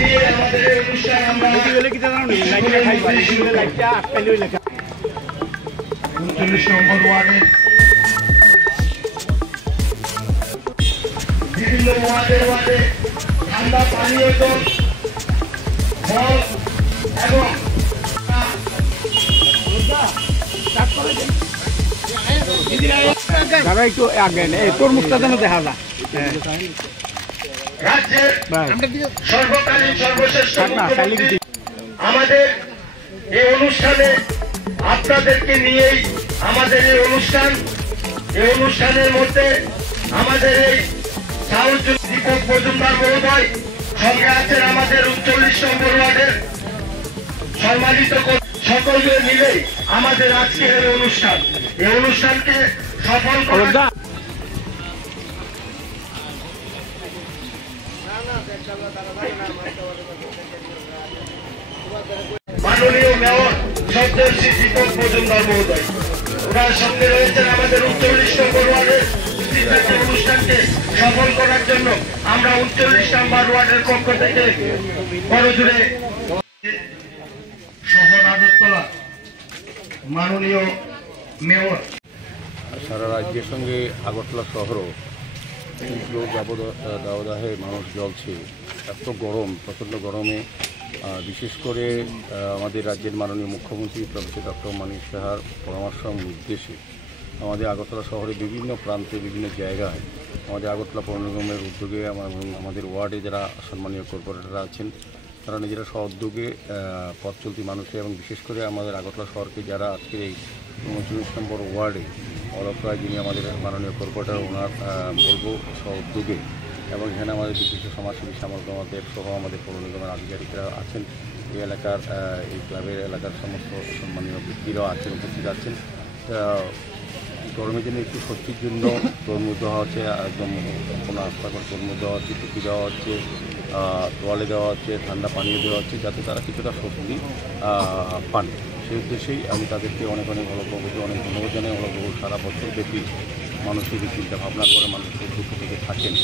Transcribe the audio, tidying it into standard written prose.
নিয়ে আমাদের এই অনুষ্ঠান আমরা 39 নম্বর ওয়ার্ডের বিভিন্ন ওয়ার্ডে ঠান্ডা পানীয় জল ফল এবং দাদা একটু আগে তরমুজটা যেন দেখা যায় রাজ্যের সর্বকালীন সর্বশ্রেষ্ঠ আমাদের এই অনুষ্ঠানে আপনাদেরকে নিয়েই আমাদের এই অনুষ্ঠানের মধ্যে আমাদের এই দীপক মজুমদার মহোদয় সঙ্গে আছেন আমাদের 39 নম্বর ওয়ার্ডের সম্মানিত সকলে মিলে আমাদের আজকের এই অনুষ্ঠানকে সফল করার মাননীয় মেয়র সদস্য দীপক মজুমদার মহোদয় ওনার সঙ্গে রয়েছেন আমাদের 39 নম্বর ওয়ার্ডের অনুষ্ঠানকে সফল করার জন্য আমরা 39 নম্বর ওয়ার্ডের পক্ষ থেকে বড়জোরে শহর আগরতলা মাননীয় মেয়র সারা রাজ্যের সঙ্গে আগরতলা শহরও তীব্র দাবদাহে মানুষ জ্বলছে। এত গরম, প্রচণ্ড গরমে বিশেষ করে আমাদের রাজ্যের মাননীয় মুখ্যমন্ত্রী প্রফেসর ডক্টর মানিক সাহার পরামর্শ নির্দেশে আমাদের আগরতলা শহরে বিভিন্ন প্রান্তে বিভিন্ন জায়গায় আমাদের আগরতলা পৌর নিগমের উদ্যোগে আমাদের ওয়ার্ডে যারা সম্মানীয় কর্পোরেটররা আছেন তারা নিজেরা স্ব-উদ্যোগে পথ চলতি মানুষের এবং বিশেষ করে আমাদের আগরতলা শহরকে যারা আজকের এই 39 নম্বর ওয়ার্ডে অলক রায় যিনি আমাদের মাননীয় কর্পোরেটর ওনার বলবো স্ব-উদ্যোগে এবং এখানে আমাদের বিশিষ্ট সমাজসেবী আমাদের সহ আমাদের পৌর নিগমের আধিকারিকরা আছেন, এই এলাকার এই ক্লাবের এলাকার সমস্ত সম্মানীয় ব্যক্তিরাও আছেন, উপস্থিত আছেন। গরমের জন্য একটু স্বস্তির জন্য তরমুজ দেওয়া হচ্ছে, একদম কোনো আস্থা করে তরমুজ দেওয়া হচ্ছে, টুপি দেওয়া হচ্ছে, তোয়ালে দেওয়া হচ্ছে, ঠান্ডা পানীয় দেওয়া হচ্ছে, যাতে তারা কিছুটা স্বস্তি পান। সেই উদ্দেশ্যেই আমি তাদেরকে অনেক অলকবতী অনেক ধন্যবাদ জানাই। অলকবতী সারা বছর ব্যাপী মানুষের চিন্তা ভাবনা করে মানুষের দুঃখ থেকে থাকেন।